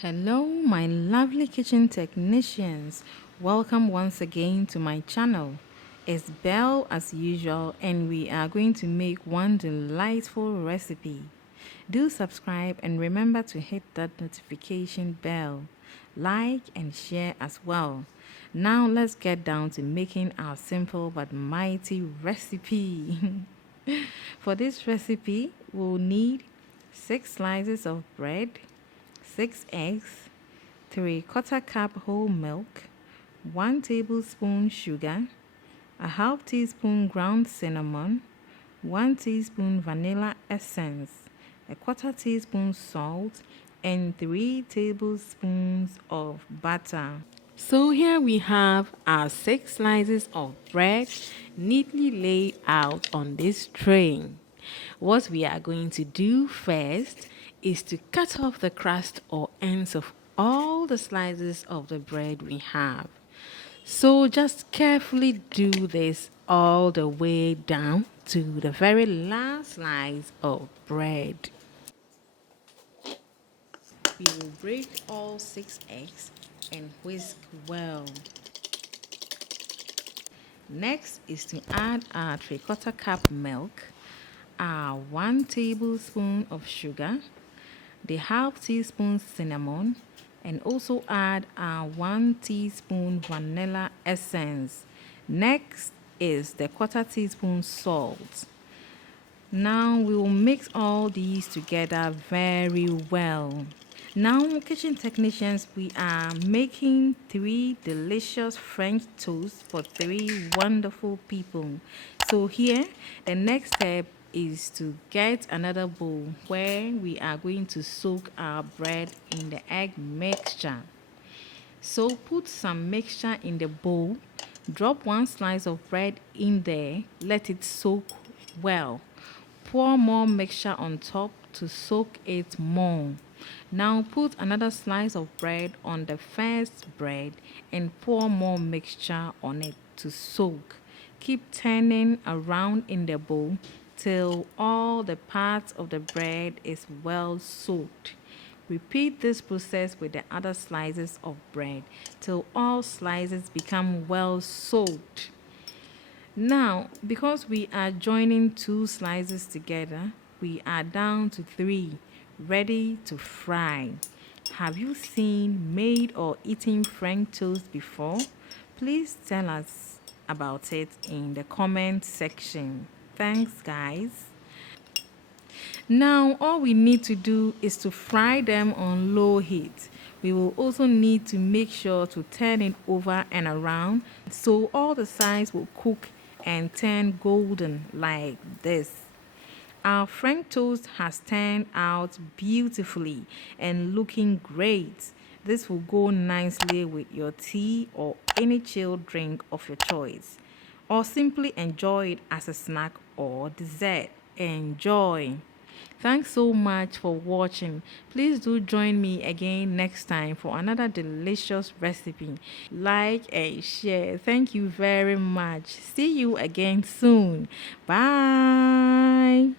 Hello, my lovely kitchen technicians. Welcome once again to my channel. It's Belle as usual, and we are going to make one delightful recipe. Do subscribe and remember to hit that notification bell. Like and share as well. Now let's get down to making our simple but mighty recipe. For this recipe, we'll need 6 slices of bread, 6 eggs, 3/4 cup whole milk, 1 tablespoon sugar, a half teaspoon ground cinnamon, 1 teaspoon vanilla essence, a 1/4 teaspoon salt, and 3 tablespoons of butter. So here we have our 6 slices of bread neatly laid out on this tray. What we are going to do first is to cut off the crust or ends of all the slices of the bread we have. So just carefully do this all the way down to the very last slice of bread. We will break all 6 eggs and whisk well. Next is to add our 3/4 cup milk, our 1 tablespoon of sugar, the half teaspoon cinnamon, and also add our 1 teaspoon vanilla essence. Next is the 1/4 teaspoon salt. Now we will mix all these together very well. Now, kitchen technicians, we are making 3 delicious French toasts for 3 wonderful people. So here, the next step is to get another bowl where we are going to soak our bread in the egg mixture. So put some mixture in the bowl, drop 1 slice of bread in there, let it soak well. Pour more mixture on top to soak it more. Now put another slice of bread on the first bread and pour more mixture on it to soak. Keep turning around in the bowl till all the parts of the bread is well soaked. Repeat this process with the other slices of bread till all slices become well soaked. Now, because we are joining 2 slices together, we are down to 3, ready to fry. Have you seen, made, or eaten French toast before? Please tell us about it in the comment section. Thanks, guys. Now, all we need to do is to fry them on low heat. We will also need to make sure to turn it over and around so all the sides will cook and turn golden like this. Our French toast has turned out beautifully and looking great. This will go nicely with your tea or any chilled drink of your choice, or simply enjoy it as a snack or dessert. Enjoy! Thanks so much for watching. Please do join me again next time for another delicious recipe. Like and share. Thank you very much. See you again soon. Bye.